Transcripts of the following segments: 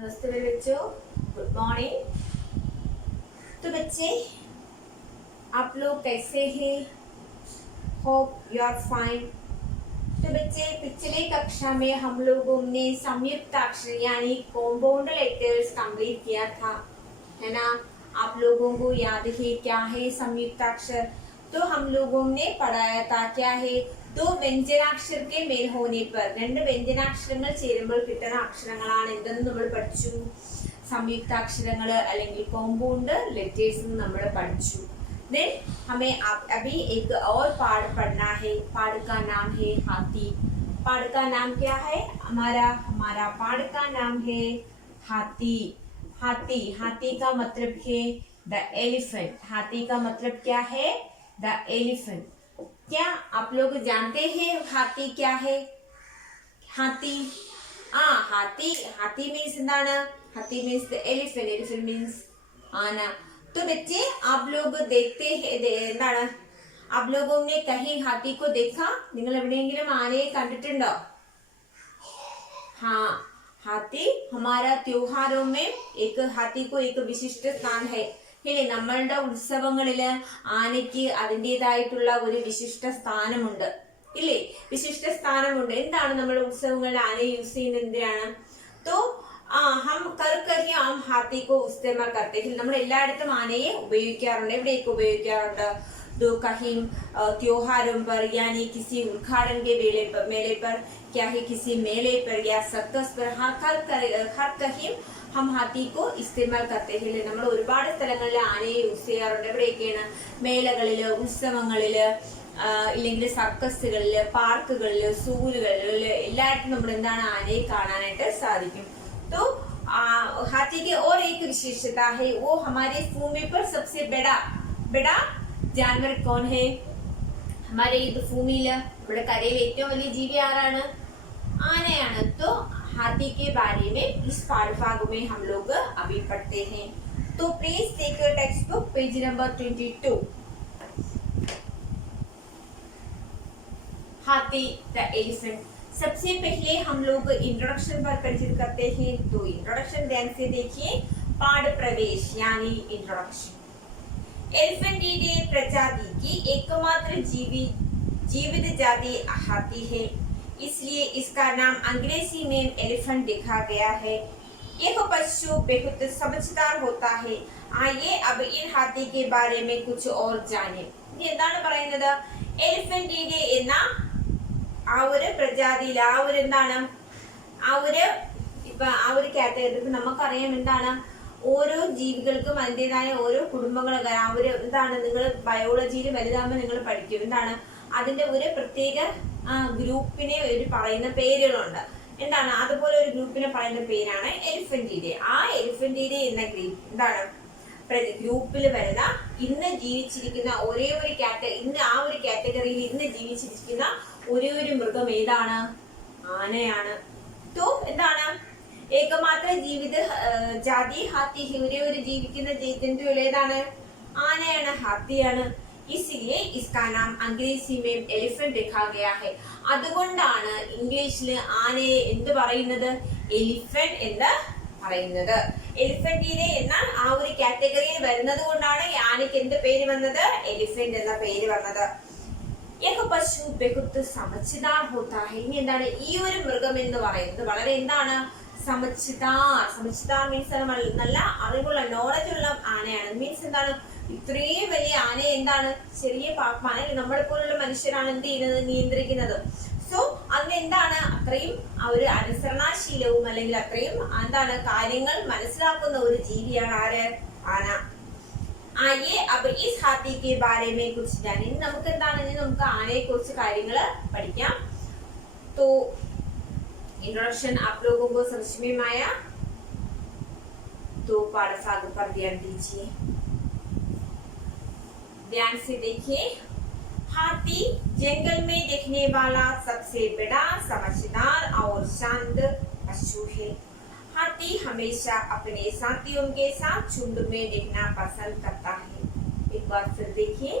नमस्ते मेरे बच्चों, गुड मॉर्निंग। तो बच्चे, आप लोग कैसे हैं? Hope you are fine. तो बच्चे, पिछले कक्षा में हम लोगों ने संयुक्त अक्षर यानी कॉम्पाउंड लेटर्स कंप्लीट किया था, है ना? आप लोगों को याद है क्या है संयुक्त अक्षर? तो हम लोगों ने पढ़ाया था क्या है, दो വ്യഞ്ജനാക്ഷर के मेल होने पर രണ്ട് വ്യഞ്ജനാക്ഷരങ്ങൾ ചേരുമ്പോൾ കിട്ടുന്ന അക്ഷരങ്ങളാണ് എന്തെന്ന് നമ്മൾ പഠിച്ചു. സംയുക്താക്ഷരങ്ങൾ അല്ലെങ്കിൽ കോമ്പൗണ്ട് ലെറ്റേഴ്സ് നമ്മൾ പഠിച്ചു. देन हमें अभी एक और पाठ पढ़ना है. पाठ का नाम है हाथी. पाठ का नाम क्या है? हमारा पाठ का नाम है हाथी. हाथी हाथी का मतलब है द एलिफेंट. हाथी का मतलब क्या है? The elephant. क्या आप लोग जानते हैं हाथी क्या है? हाथी हाथी हाथी मीन्स എന്താണ്? हाथी means the elephant. Elephant means आना. तो बच्चे, आप लोग देखते हैं എന്താണ്, आप लोगों ने कहीं हाथी को देखा? നിങ്ങൾ എവിടെയെങ്കിലും ആനയെ കണ്ടിട്ടുണ്ടോ? हाँ, हाथी हमारा त्योहारों में एक हाथी को एक विशिष्ट स्थान है. ഇല്ലേ, നമ്മളുടെ ഉത്സവങ്ങളില് ആനയ്ക്ക് അതിൻ്റെതായിട്ടുള്ള ഒരു വിശിഷ്ട സ്ഥാനമുണ്ട്. ഇല്ലേ, വിശിഷ്ട സ്ഥാനമുണ്ട്. എന്താണ് നമ്മുടെ ഉത്സവങ്ങളിൽ ആനയെ യൂസ് ചെയ്യുന്നത്? എന്തിനാണ്? तो हम कर कहीं हम हाथी को इस्तेमाल करते हैं. നമ്മൾ എല്ലായിടത്തും ആനയെ ഉപയോഗിക്കാറുണ്ട്. എവിടെയൊക്കെ ഉപയോഗിക്കാറുണ്ട്? तो कहीं त्योहारों पर यानी किसी उद्घाटन के मेले पर, क्या है किसी मेले पर या सर्कस पर, हर कहीं हम हाथी को इस्तेमाल करते हैं. നമ്മൾ ഒരുപാട് സ്ഥലങ്ങളിൽ ആനയെ യൂസ് ചെയ്യാറുണ്ട്. എവിടെയൊക്കെയാണ്? മേളകളില്, ഉത്സവങ്ങളില്, ഇല്ലെങ്കിൽ സർക്കസുകളില്, പാർക്കുകളില്, സൂലുകളില്, എല്ലായിടത്തും നമ്മൾ എന്താണ് ആനയെ കാണാനായിട്ട് സാധിക്കും. तो हाथी की और एक विशेषता है, वो हमारे भूमि पर सबसे बड़ा जानवर कौन है? हमारे ഭൂമിയില് നമ്മുടെ കരയിൽ ഏറ്റവും വലിയ ജീവി ആരാണ്? ആനയാണ്. तो हाथी के बारे में इस पाठभाग में हम लोग अभी पढ़ते हैं. तो please take your text book page number 22. हाथी द एलिफेंट. सबसे पहले हम लोग इंट्रोडक्शन पर परिचित करते हैं. तो इंट्रोडक्शन ध्यान से देखिए. पाठ प्रवेश यानी इंट्रोडक्शन. एलिफेंटिडे प्रजाति की एकमात्र जीवित जाति हाथी है, इसलिए इसका नाम अंग्रेजी में एलिफेंट लिखा गया है. यह पशु बेहद समझदार होता है. आइए अब इन हाथी के बारे में कुछ और जाने. എന്താണ് പറയുന്നത്? എലിഫന്റിഡെ എന്ന ആ ഒരു പ്രജാതിയിൽ ആ ഒരു എന്താണ് ആ ഒരു കാറ്റഗറി നമുക്കറിയാം. എന്താണ്, ഓരോ ജീവികൾക്കും അതിൻ്റെതായ ഓരോ കുടുംബങ്ങളൊക്കെ ആ ഒരു എന്താണ്, നിങ്ങൾ ബയോളജിയിൽ വലുതാകുമ്പോൾ നിങ്ങൾ പഠിക്കും. എന്താണ്, അതിന്റെ ഒരു പ്രത്യേക ഗ്രൂപ്പിനെ ഒരു പറയുന്ന പേരുകളുണ്ട്. എന്താണ്, അതുപോലെ ഒരു ഗ്രൂപ്പിനെ പറയുന്ന പേരാണ് എലിഫന്റിഡെ. ആ എലിഫന്റിഡെ എന്ന എന്താണ് ഗ്രൂപ്പിൽ വരുന്ന ഇന്ന് ജീവിച്ചിരിക്കുന്ന ഒരേ ഒരു ഇന്ന് ആ ഒരു കാറ്റഗറിയിൽ ഇന്ന് ജീവിച്ചിരിക്കുന്ന ഒരേ ഒരു മൃഗം ഏതാണ്? ആനയാണ്. तो എന്താണ്, ഏകമാത്ര ജീവിത ജാതി ഹാത്തി. ഒരേ ഒരു ജീവിക്കുന്ന ജന്തു ഏതാണ്? ആനയാണ്, ഹാത്തിയാണ്. इसलिए इसका नाम अंग्रेजी में एलिफेंट लिखा गया है. അതുകൊണ്ടാണ് ഇംഗ്ലീഷിൽ ആനയെ എന്ത് പറയുന്നത്? എലിഫന്റ് എന്ന് പറയുന്നത്. എലിഫന്റിനെ എന്ന ആ ഒരു കാറ്റഗറിയിൽ വരുന്നത് കൊണ്ടാണ് ആനയ്ക്ക് എന്ത് പേര് വന്നത്? എലിഫന്റ് എന്ന പേര് വന്നത്. यह पशु बहुत समझदार होता है. ഇനി എന്താണ്, ഈ ഒരു മൃഗം എന്ന് പറയുന്നത് വളരെ എന്താണ്? സമझदार മീൻസ് നല്ല അറിവുള്ള, നോളജ് ഉള്ള ആനയാണ്. മീൻസ് എന്താണ്, ഇത്രയും വലിയ ആനയെ എന്താണ്, ചെറിയ പാപ്പാന നമ്മളെ പോലുള്ള മനുഷ്യരാണ് എന്ത് ചെയ്യുന്നത്? നിയന്ത്രിക്കുന്നത്. സോ അങ്ങനെ എന്താണ്, അത്രയും ഒരു അനുസരണാശീലവും അല്ലെങ്കിൽ അത്രയും എന്താണ് കാര്യങ്ങൾ മനസ്സിലാക്കുന്ന ഒരു ജീവിയാണ് ആര്? ആന. ആയേ अब इस हाथी के बारे में कुछ जाने. നമുക്ക് എന്താണ്, നമുക്ക് ആനയെ കുറിച്ച് കാര്യങ്ങൾ പഠിക്കാം. तो इंट्रोडक्शन आप लोगों को समझ में आया? तो पाठभाग पर ध्यान दीजिए. ध्यान से देखिए. हाथी जंगल में देखने वाला सबसे बड़ा, समझदार और शांत पशु है. हाथी हमेशा अपने साथियों के साथ झुंड में देखना पसंद करता है. एक बार फिर देखिए.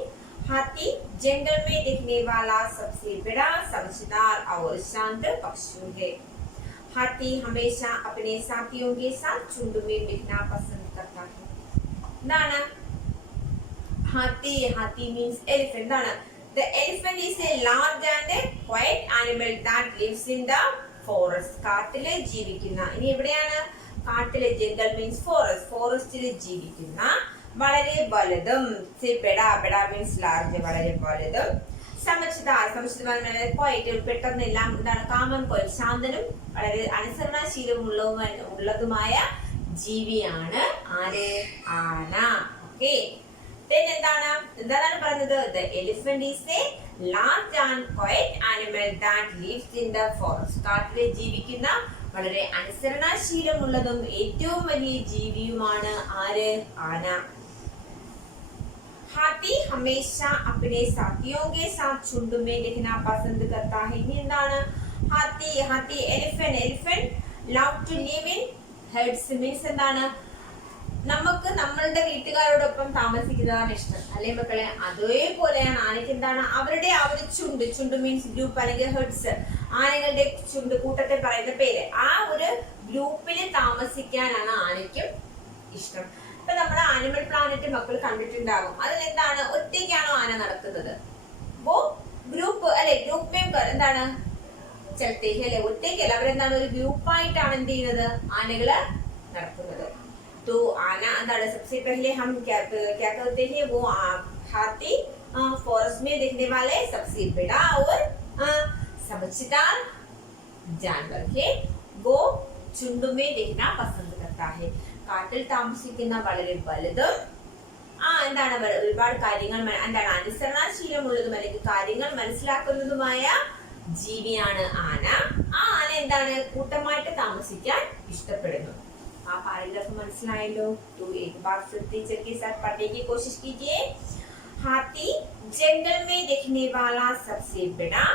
हाथी जंगल में देखने वाला सबसे बड़ा, समझदार और शांत पशु है. हाथी हमेशा अपने साथियों के साथ झुंड में दिखना पसंद करता है. എന്താണ് हाथी means elephant. എന്താണ് the elephant is a large and a quiet animal that lives in the forest. കാട്ടിലെ ജീവിക്കുന്ന, ഇനി എവിടെയാണ് കാട്ടിലെ, ജംഗൽ മീൻസ് ഫോറസ്റ്റ്, ഫോറസ്റ്റിൽ ജീവിക്കുന്ന വളരെ വലുതും, ബെഡ മീൻസ് ലാർജ്, വളരെ വലുതും, ക്വയറ്റ് പെട്ടെന്ന് എല്ലാം എന്താണ് കാമൻ ക്വയറ്റ് ശാന്തനും വളരെ അനുസരണശീലമുള്ളതുമായ ജീവിയാണ് ആര്, ആന. ഓക്കെ, എന്താണ് പറഞ്ഞത്, the elephant is a large and quiet animal that lives in the forest. കാട്ടിലെ ജീവിക്കുന്ന വളരെ അനുസരണശീലമുള്ളതും ഏറ്റവും വലിയ ജീവിയുമാണ് ആര്, ആന. हाथी हमेशा अपने साथियों के साथ झुंड में दिखना पसंद करता है. ഇനി എന്താണ് हाथी elephant love to live in herds means എന്താണ്, നമുക്ക് നമ്മളുടെ വീട്ടുകാരോടൊപ്പം താമസിക്കുന്നതാണ് ഇഷ്ടം അല്ലേ മക്കളെ. അതേപോലെയാണ് ആനയ്ക്ക് എന്താണ്, അവരുടെ ആ ഒരു ചുണ്ട് മീൻസ് ഗ്രൂപ്പ് അല്ലെങ്കിൽ ഹെഡ്സ്, ആനകളുടെ ചുണ്ട് കൂട്ടത്തെ പറയുന്ന പേര്, ആ ഒരു ഗ്രൂപ്പിൽ താമസിക്കാനാണ് ആനയ്ക്കും ഇഷ്ടം. ഇപ്പൊ നമ്മുടെ ആനിമൽ പ്ലാനറ്റ് മക്കൾ കണ്ടിട്ടുണ്ടാകും. അതിലെന്താണ്, ഒറ്റയ്ക്കാണോ ആന നടക്കുന്നത്, അപ്പോ ഗ്രൂപ്പ് അല്ലെ, ഗ്രൂപ്പ് മെമ്പർ എന്താണ് ചലത്തേക്ക് അല്ലെ, ഒറ്റയ്ക്കല്ല, അവരെന്താണ് ഒരു ഗ്രൂപ്പായിട്ടാണ് എന്ത് ചെയ്യുന്നത്, ആനകള് നടത്തുന്നത്. तो आना अंदाजा सबसे पहले हम क्या करते हैं, वो हाथी फॉरेस्ट में दिखने वाले सबसे बड़ा और समझदार जानवर है. वो झुंड में दिखना पसंद करता है. കാട്ടിൽ താമസിക്കുന്ന വളരെ വലുതും എന്താണ് ഒരുപാട് കാര്യങ്ങൾ എന്താണ് അനുസരണാശീലമുള്ളതും അല്ലെങ്കിൽ കാര്യങ്ങൾ മനസ്സിലാക്കുന്നതുമായ ജീവിയാണ് ആന. ആ ആന എന്താണ് കൂട്ടമായിട്ട് താമസിക്കാൻ ഇഷ്ടപ്പെടുന്നു. आप पैराग्राफ മനസ്സിലായല്ലോ. तो एक बार फिर टीचर के साथ पढ़ने की कोशिश कीजिए. हाथी जंगल में दिखने वाला सबसे बड़ा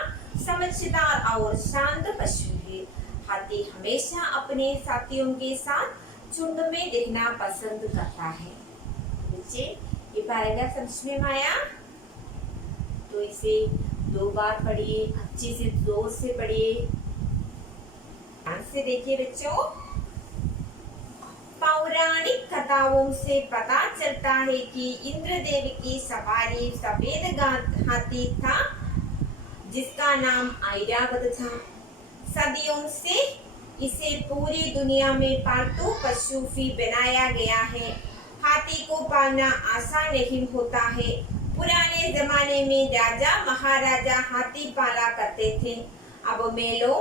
समझदार और शांत पशु है. हाथी हमेशा अपने साथियों के साथ झुंड में दिखना पसंद करता है. बच्चे ये पैराग्राफ समझ में आया? तो इसे 2 बार पढ़िए, अच्छे से जोर से पढ़िए, ध्यान से देखिए बच्चों. पौराणिक कथाओं से पता चलता है कि इंद्रदेव की सवारी सफेद हाथी था जिसका नाम ऐरावत था. सदियों से इसे पूरी दुनिया में पालतू पशु भी बनाया गया है. हाथी को पालना आसान नहीं होता है. पुराने जमाने में राजा महाराजा हाथी पाला करते थे. अब मेलों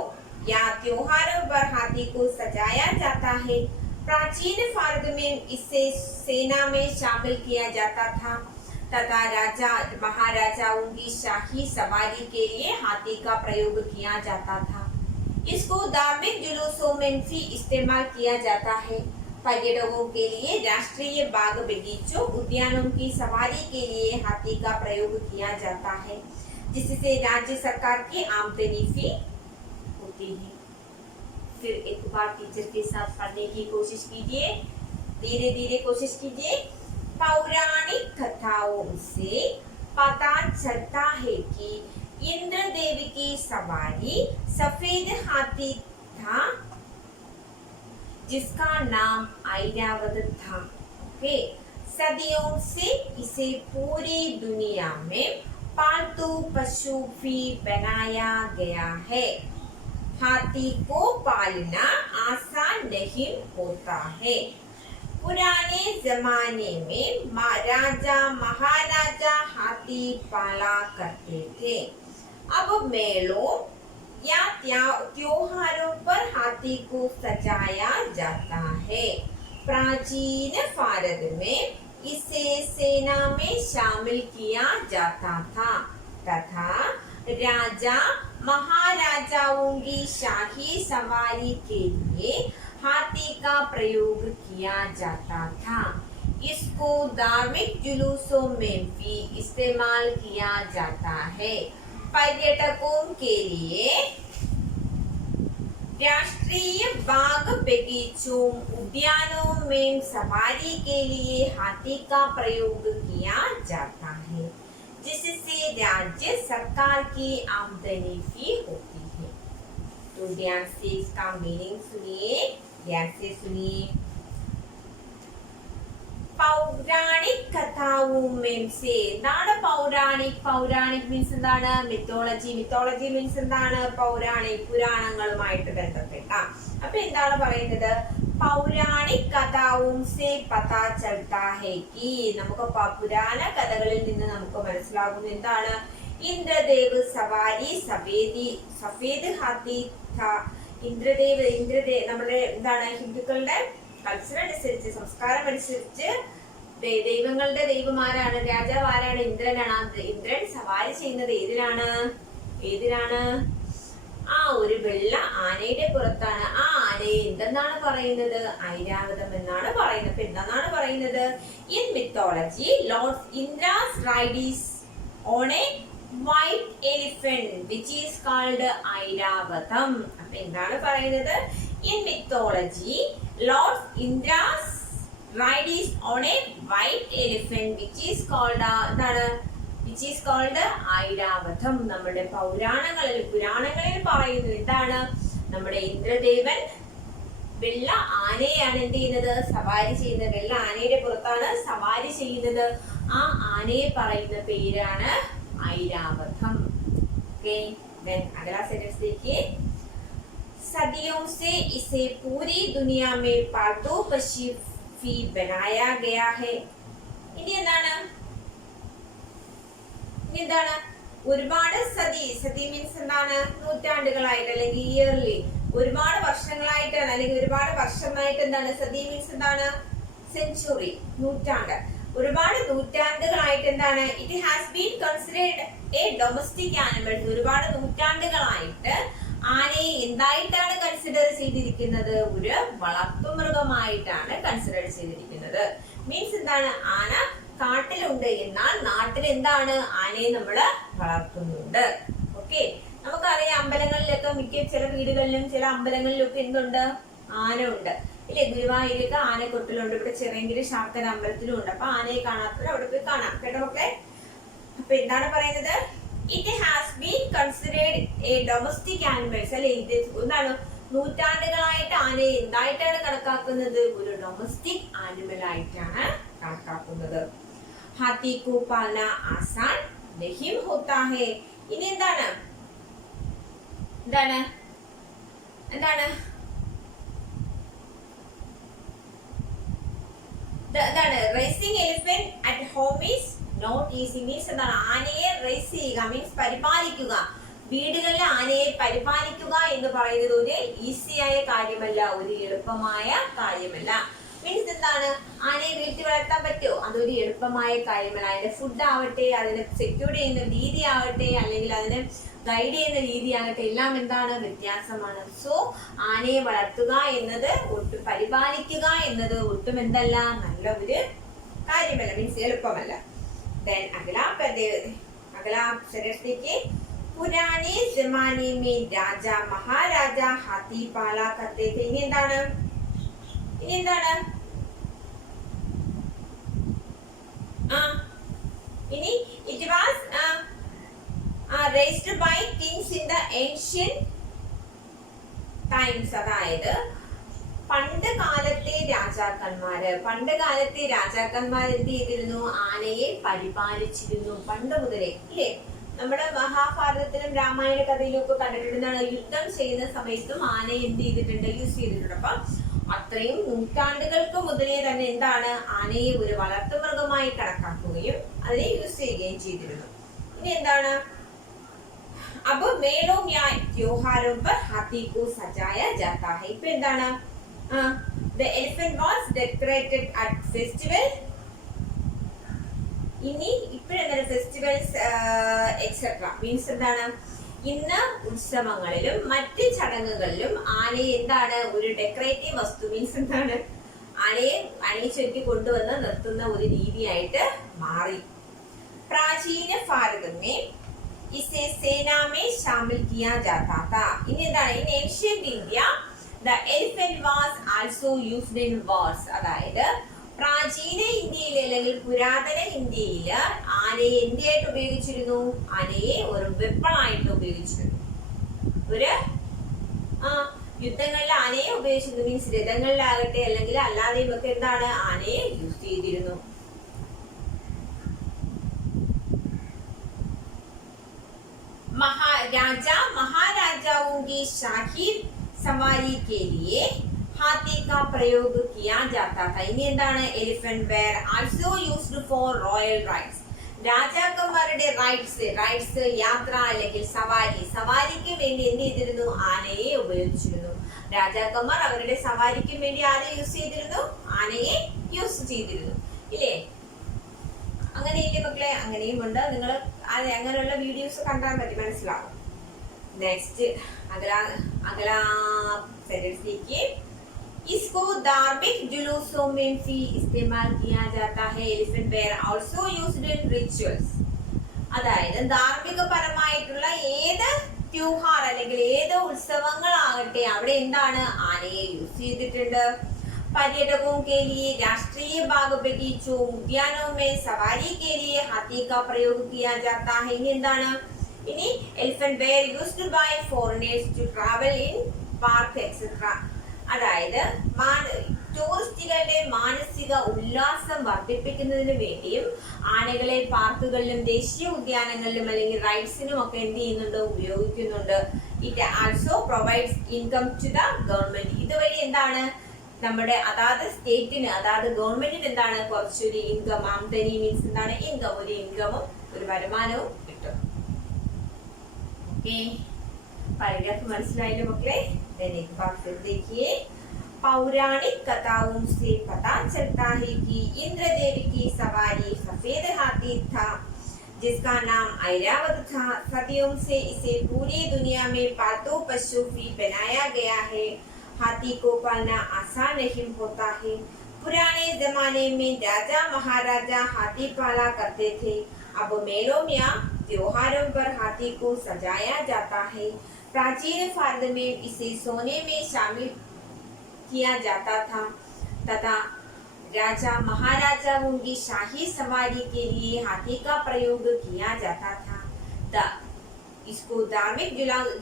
या त्योहारों पर हाथी को सजाया जाता है. प्राचीन भारत में इसे सेना में शामिल किया जाता था तथा राजा महाराजाओं की शाही सवारी के लिए हाथी का प्रयोग किया जाता था. इसको धार्मिक जुलूसों में भी इस्तेमाल किया जाता है. पर्यटकों के लिए राष्ट्रीय बाग बगीचों उद्यानों की सवारी के लिए हाथी का प्रयोग किया जाता है, जिससे राज्य सरकार की आमदनी भी होती है. फिर एक बार टीचर के साथ पढ़ने की कोशिश कीजिए, धीरे धीरे कोशिश कीजिए. पौराणिक कथाओं से पता चलता है कि इंद्रदेव की सवारी सफेद हाथी था जिसका नाम ऐरावत था. ओके, सदियों से इसे पूरी दुनिया में पालतू पशु भी बनाया गया है. हाथी को पालना आसान नहीं होता है. पुराने जमाने में राजा महाराजा हाथी पाला करते थे. अब मेलों या त्योहारों पर हाथी को सजाया जाता है. प्राचीन भारत में इसे सेना में शामिल किया जाता था तथा राजा महाराजाओं की शाही सवारी के लिए हाथी का प्रयोग किया जाता था. इसको धार्मिक जुलूसों में भी इस्तेमाल किया जाता है. पर्यटकों के लिए राष्ट्रीय बाग बगीचों उद्यानों में सवारी के लिए हाथी का प्रयोग किया जाता है, जिससे राज्य सरकार की आमदनी भी होती है. तो ध्यान से इसका मीनिंग सुनिए, ध्यान से सुनिए। പൗരാണിക് കഥാവുമെൻസെ എന്താണ് പൗരാണിക്? പൗരാണിക് മീൻസ് എന്താണ്? മിത്തോളജി. മിത്തോളജി മീൻസ് എന്താണ്? പൗരാണിക്, പുരാണങ്ങളുമായിട്ട് ബന്ധപ്പെട്ട. അപ്പൊ എന്താണ് പറയുന്നത്? പൗരാണിക് കഥാവും സെ പതാ ചൽത്താ ഹൈ കി, നമുക്ക് പുരാണ കഥകളിൽ നിന്ന് നമുക്ക് മനസ്സിലാകുന്നു എന്താണ്? ഇന്ദ്രദേവ് സവാരി സഫേദ് ഹാത്തി ഥാ. ഇന്ദ്രദേവ് നമ്മുടെ എന്താണ് ഹിന്ദുക്കളുടെ കൾച്ചർ അനുസരിച്ച്, സംസ്കാരം അനുസരിച്ച് ദൈവങ്ങളുടെ ദൈവമാരാണ്, രാജാവ് ആരാണ്? ഇന്ദ്രനാണ്. ഇന്ദ്രൻ സവാരി ചെയ്യുന്നത് ഏതിലാണ്? ആ ഒരു വെള്ള ആനയുടെ പുറത്താണ്. ആ ആനയെ എന്തെന്നാണ് പറയുന്നത്? ഐരാവതം എന്നാണ് പറയുന്നത്. അപ്പൊ എന്താണ് പറയുന്നത്? In mythology lord Indra's rides on a white elephant which is called Airavatham. അപ്പൊ എന്താണ് പറയുന്നത്? In mythology, Lord Indra's ride is on a white elephant, which is called Airavatam. നമ്മുടെ പുരാണങ്ങളിൽ പറയുന്നു എന്താണ്? നമ്മുടെ ഇന്ദ്രദേവൻ വെള്ള ആനയാണ് എന്ത് ചെയ്യുന്നത്? സവാരി ചെയ്യുന്നത്. വെള്ള ആനയുടെ പുറത്താണ് സവാരി ചെയ്യുന്നത്. ആ ആനയെ പറയുന്ന പേരാണ് ഐരാവതം. ഓക്കെ, then अगला सेंटेंस देखिए। सदियों से इसे पूरी दुनिया में पालतू पक्षी फीड बनाया गया है। ഇനി എന്താണ്? ഒരുപാട് സതി മീൻസ് എന്താണ്? നൂറ്റാണ്ടുകളായിട്ട് അല്ലെങ്കിൽ ഇയർലി, ഒരുപാട് വർഷങ്ങളായിട്ടാണ് അല്ലെങ്കിൽ ഒരുപാട് വർഷമായിട്ട് എന്താണ്? സതി മീൻസ് എന്താണ്? സെഞ്ചുറി, നൂറ്റാണ്ട്. ഒരുപാട് നൂറ്റാണ്ടുകളായിട്ട് എന്താണ്? It has been considered A domestic animal. ഒരുപാട് നൂറ്റാണ്ടുകളായിട്ട് ആനയെ എന്തായിട്ടാണ് കൺസിഡർ ചെയ്തിരിക്കുന്നത്? ഒരു വളർത്തുമൃഗമായിട്ടാണ് കൺസിഡർ ചെയ്തിരിക്കുന്നത്. മീൻസ് എന്താണ്? ആന കാട്ടിലുണ്ട്, എന്നാൽ നാട്ടിൽ എന്താണ്? ആനയെ നമ്മൾ വളർത്തുന്നുണ്ട്. ഓക്കെ, നമുക്കറിയാം അമ്പലങ്ങളിലൊക്കെ ചില വീടുകളിലും ചില അമ്പലങ്ങളിലൊക്കെ എന്തുണ്ട്? ആന ഉണ്ട് ഇല്ലേ? ഗുരുവായൂരൊക്കെ ആനക്കൊട്ടിലുണ്ട്. ഇവിടെ ചെറിയങ്കിരി ശാസ്ത്ര അമ്പലത്തിലും ഉണ്ട്. അപ്പൊ ആനയെ കാണാത്തവർ അവിടെ പോയി കാണാം കേട്ടോ മക്കളെ. അപ്പൊ എന്താണ് പറയുന്നത്? It has been considered a domestic animal. അല്ലെ, ഇത് എന്താണ്? നൂറ്റാണ്ടുകളായിട്ട് ആനയെ എന്തായിട്ടാണ് കണക്കാക്കുന്നത്? ഒരു ഡൊമസ്റ്റിക് ആനിമൽ ആയിട്ടാണ് കണക്കാക്കുന്നത്. ഹാത്തി കോ പാലന ആസാൻ നഹീം ഹോത്താ ഹൈ. ഇനി എന്താണ്? Raising elephant at home is not easy. Means എന്താണ്? ആനയെ റേസ് ചെയ്യുക മീൻസ് പരിപാലിക്കുക. വീടുകളിൽ ആനയെ പരിപാലിക്കുക എന്ന് പറയുന്നത് ഒരു ഈസിയായ കാര്യമല്ല, ഒരു എളുപ്പമായ കാര്യമല്ല. മീൻസ് എന്താണ്? ആനയെ വീട്ടിൽ വളർത്താൻ പറ്റുമോ? അതൊരു എളുപ്പമായ കാര്യമല്ല. അതിന്റെ ഫുഡ് ആവട്ടെ, അതിനെ സെക്യൂർ ചെയ്യുന്ന രീതി ആവട്ടെ, അല്ലെങ്കിൽ അതിനെ ഗൈഡ് ചെയ്യുന്ന രീതിയാകട്ടെ, എല്ലാം എന്താണ്? വ്യത്യാസമാണ്. സോ ആനയെ വളർത്തുക എന്നത് പരിപാലിക്കുക എന്നത് ഒട്ടും എന്തല്ല, നല്ല ഒരു കാര്യമല്ല, മീൻസ് എളുപ്പമല്ല. Then अगला सेंटेंस देखिए। पुराने जमाने में राजा महाराजा हाथी पाला करते थे. ഇനി എന്താണ്? ഇനി it was raised by kings in the ancient times. അതായത് പണ്ട് കാലത്തെ രാജാക്കന്മാർ എന്ത് ചെയ്തിരുന്നു? ആനയെ പരിപാലിച്ചിരുന്നു പണ്ട് മുതലേ ഇല്ലേ? നമ്മുടെ മഹാഭാരതത്തിലും രാമായണ കഥയിലും ഒക്കെ കണ്ടിട്ടുണ്ടെന്നാണ്. യുദ്ധം ചെയ്യുന്ന സമയത്തും ആനയെ എന്ത് ചെയ്തിട്ടുണ്ട്? യൂസ് ചെയ്തിട്ടുണ്ട്. അപ്പൊ അത്രയും നൂറ്റാണ്ടുകൾക്ക് മുതലേ തന്നെ എന്താണ്? ആനയെ ഒരു വളർത്തുമൃഗമായി കണക്കാക്കുകയും അതിനെ യൂസ് ചെയ്യുകയും ചെയ്തിരുന്നു. ഇനി എന്താണ്? അപ്പൊ മേളോ യാ त्योहारों पर हाथी को सजाया जाता है. ഇപ്പൊ എന്താണ്? The elephant was decorated at festival. ഇനി ഇപ്പോഴെന്താണ്? ഫെസ്റ്റിവൽസ് എക്സെട്ര മീൻസ് എന്താണ്? ഇന്ന് ഉത്സവങ്ങളിലും മറ്റ് ചടങ്ങുകളിലും ആനയെ എന്താണ്? ഒരു ഡെക്കറേറ്റീവ് വസ്തു മീൻസ് എന്താണ്? ആനയെ അണിയിച്ചൊരുക്കി കൊണ്ടുവന്ന് നിർത്തുന്ന ഒരു രീതിയായിട്ട് മാറി. പ്രാചീന ഭാരതമേ ഇസെ സേനാ മേ ശാമിൽ കിയാ ജാതാ താ. ഇനി എന്താണ്? In ancient India the elephant was also used in wars. അതായത് പ്രാചീന ഇന്ത്യയിൽ അല്ലെങ്കിൽ പുരാതന ഇന്ത്യയിൽ ആനയെ എന്തിയായിട്ട് ഉപയോഗിച്ചിരുന്നു? ആനയെ ഒരു വെപ്പണായിട്ട് ഉപയോഗിച്ചിരുന്നു. ഒരു ആ യുദ്ധങ്ങളിൽ ആനയെ ഉപയോഗിച്ചിരുന്നു. മീൻസ് രഥങ്ങളിലാകട്ടെ അല്ലെങ്കിൽ അല്ലാതെയും ഒക്കെ എന്താണ് ആനയെ യൂസ് ചെയ്തിരുന്നു. राजा महाराजाओं की शाही सवारी के लिए हाथी का प्रयोग किया जाता था. ഇനി എന്താണ് elephant were also used for royal rides. രാജാക്കന്മാരുടെ റൈഡ്സ് യാത്ര അല്ലെങ്കിൽ സവാരിക്ക് വേണ്ടി എന്ത് ചെയ്തിരുന്നു? ആനയെ ഉപയോഗിച്ചിരുന്നു. രാജാക്കന്മാർ അവരുടെ സവാരിക്ക് വേണ്ടി ആരെ യൂസ് ചെയ്തിരുന്നു? ആനയെ യൂസ് ചെയ്തിരുന്നു. ഇല്ലേ? അങ്ങനെയില്ലേ മക്കളെ? അങ്ങനെയും ഉണ്ട്. നിങ്ങൾ അങ്ങനെയുള്ള വീഡിയോസ് കണ്ടാൽ മതി, മനസ്സിലാവും. നെക്സ്റ്റ് अगला सेंटेंस देखिए. इसको धार्मिक जुलूसों में भी इस्तेमाल किया जाता है. Elephant where also used in rituals. അതായത് ധാർമ്മികപരമായിട്ടുള്ള ഏത് त्योहार അല്ലെങ്കിൽ ഏത് ഉത്സവങ്ങളാകട്ടെ അവിടെ എന്താണ് ആനയെ യൂസ് ചെയ്തിട്ടുണ്ട്. पर्यटकों के लिए राष्ट्रीय बाग बगीचों उद्यानों में सवारी के लिए हाथी का प्रयोग किया जाता है. ഇനി എന്താണ്? ഇനി elephant were used by foreigners to travel in park etc. അതായത് ടൂറിസ്റ്റുകളുടെ മാനസിക ഉല്ലാസം വർദ്ധിപ്പിക്കുന്നതിന് വേണ്ടിയും ആനകളെ പാർക്കുകളിലും ദേശീയ ഉദ്യാനങ്ങളിലും അല്ലെങ്കിൽ റൈഡ്സിനും ഒക്കെ എന്ത് ചെയ്യുന്നുണ്ട്? ഉപയോഗിക്കുന്നുണ്ട്. It also provides income to the government. ഇതുവഴി എന്താണ് നമ്മുടെ അതാത് സ്റ്റേറ്റിന് അതാത് ഗവൺമെന്റിന് എന്താണ് കുറച്ചൊരു ഇൻകം. ആംദനി മീൻസ് എന്താണ്? ഇൻകം. ഒരു ഇൻകമും ഒരു വരുമാനവും കിട്ടും. पैराग्राफ മനസ്സിലായില്ലേ മക്കളെ? एक बार फिर देखिए. पौराणिक कथाओं से पता चलता है कि इंद्रदेव की सवारी सफेद हाथी था जिसका नाम ऐरावत था. सदियों से इसे पूरी दुनिया में पालतू पशु भी बनाया गया है. हाथी को पालना आसान नहीं होता है. पुराने जमाने में राजा महाराजा हाथी पाला करते थे. अब मेलों या त्योहारों पर हाथी को सजाया जाता है. प्राचीन भारत में इसे सोने में शामिल किया जाता था तथा राजा महाराजाओं की शाही सवारी के लिए हाथी का प्रयोग किया जाता था. इसको धार्मिक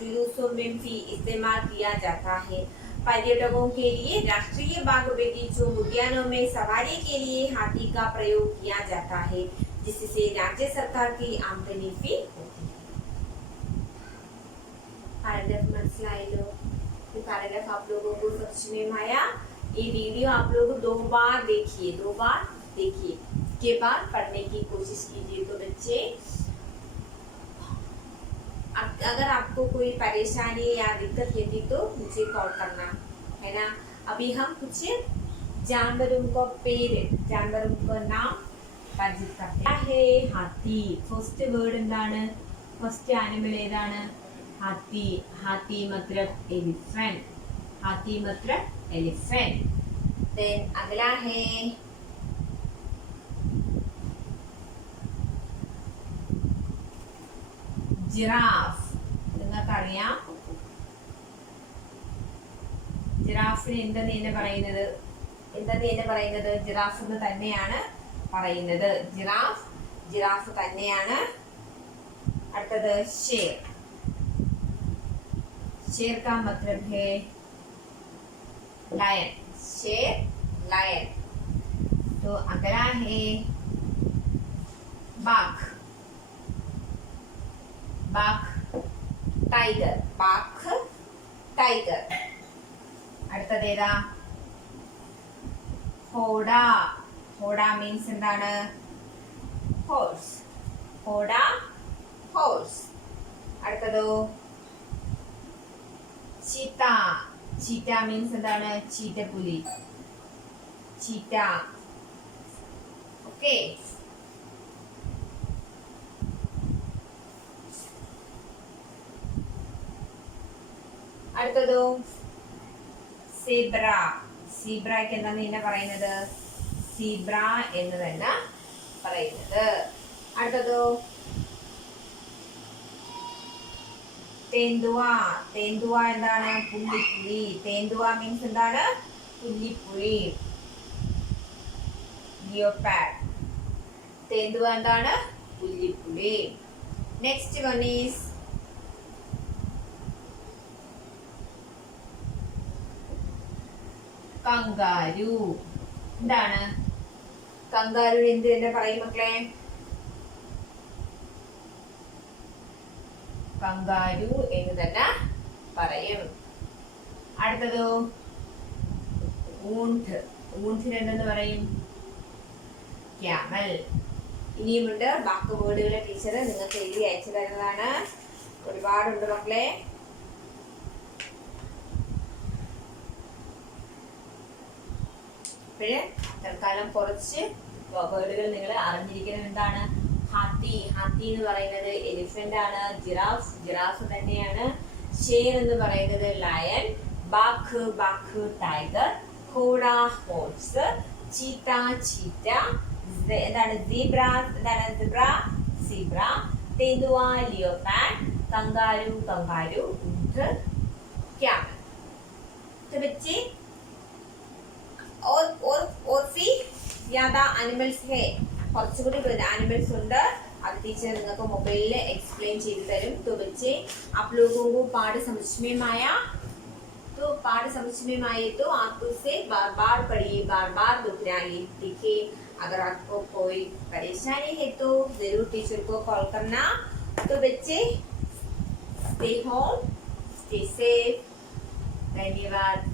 जुलूसों में भी इस्तेमाल किया जाता है. पर्यटकों के लिए राष्ट्रीय बाग बगीचों उद्यानों में सवारी के लिए हाथी का प्रयोग किया जाता है जिससे राज्य सरकार की आमदनी भी होती है. पैराग्राफ മനസ്സിലായല്ലോ? ये पैराग्राफ आप लोगों को समझ में आया? ये वीडियो आप लोग दो बार देखिए के बाद पढ़ने की कोशिश कीजिए. तो बच्चे अगर आपको कोई परेशानी या दिक्कत लेती तो मुझे कॉल करना है ना. अभी हम कुछ जानवरों का नाम പരിചിत करते हैं. हाथी. फर्स्ट वर्ड എന്താണ്? ഫസ്റ്റ് ആനിമൽ ഏതാണ്? हाथी. हाथी मतलब एलिफेंट. हाथी मतलब एलिफेंट. देन अगला है ജിറാഫ്. നിങ്ങൾക്കറിയാം ജിറാഫിന് എന്തെന്ന് പറയുന്നത്? ജിറാഫ് എന്ന് തന്നെയാണ് പറയുന്നത്. ജിറാഫ് തന്നെയാണ്. അടുത്തത് ഷേർ. शेर का मतलब है लायन. शेर लायन. तो अगला है बाघ. टाइगर. അടുത്തതേതാ? ഹോഡ മീൻസ് എന്താണ്? ഹോഴ്സ്. അടുത്തതോ ചീറ്റ മീൻസ് എന്താണ്? ചീറ്റപ്പുലി. ഓക്കെ. അടുത്തതോ സീബ്രയ്ക്ക് എന്താണ് ഇതിനെ പറയുന്നത്? സീബ്ര എന്ന് തന്നെ പറയുന്നത്. അടുത്തതോ തേന്തുവ. എന്താണ്? പുള്ളിപ്പുലി. തേന്തുവ മീൻസ് എന്താണ്? പുള്ളിപ്പുലി. ലിയോപാഡ്. തേന്തുവ എന്താണ്? പുള്ളിപ്പുലി. Next one is kangaroo. എന്താണ് കങ്കാരു? എന്ത് തന്നെ പറയും മക്കളെ? കങ്കാരു എന്ന് തന്നെ പറയും. അടുത്തതോ ഊണ്ട്. ഊണ്ടിന് എന്തെന്ന് പറയും? ക്യാമൽ. ഇനിയുമുണ്ട് ബാക്കി വേർഡുകളെ ടീച്ചർ നിങ്ങൾക്ക് എഴുതി അയച്ചു തരുന്നതാണ്. ഒരുപാടുണ്ട് മക്കളെ. അപ്പോഴേ തൽക്കാലം കുറച്ച് വേർഡുകൾ നിങ്ങൾ അറിഞ്ഞിരിക്കുന്നത്. എന്താണ് ഹാത്തി? ഹാത്തി എന്ന് പറയുന്നത് എലിഫന്റ് ആണ്. ജിറാഫ്, ജിറാഫ് തന്നെയാണ്. ഷേർ എന്ന് പറയുന്നത് ലയൺ. ബാഖ്, ബാഖ് ടൈഗർ. ഘോഡ ഹോഴ്സ്. ചീത്ത, ചീറ്റ. എന്താണ് സീബ്ര? എന്താണ് സിബ്ര? സീബ്ര. തെന്തുവ ലിയോപാഡ്. Kangaroo, kangaroo. ऊंट, कैमल. तो बच्चे और भी ज्यादा एनिमल्स है. കുറച്ചുകൂടി एनिमल्स ഉണ്ട്. അത് ടീച്ചർ നിങ്ങൾക്ക് മൊബൈലിൽ एक्सप्लेन ചെയ്തു തരും. तो बच्चे आप लोगों को पाठ समझ में आया? तो पाठ समझ में आए तो आप उसे बार बार पढ़िए, बार बार दोहराइए. देखिए अगर आपको कोई परेशानी है तो जरूर टीचर को कॉल करना. तो बच्चे stay home, stay safe. धन्यवाद.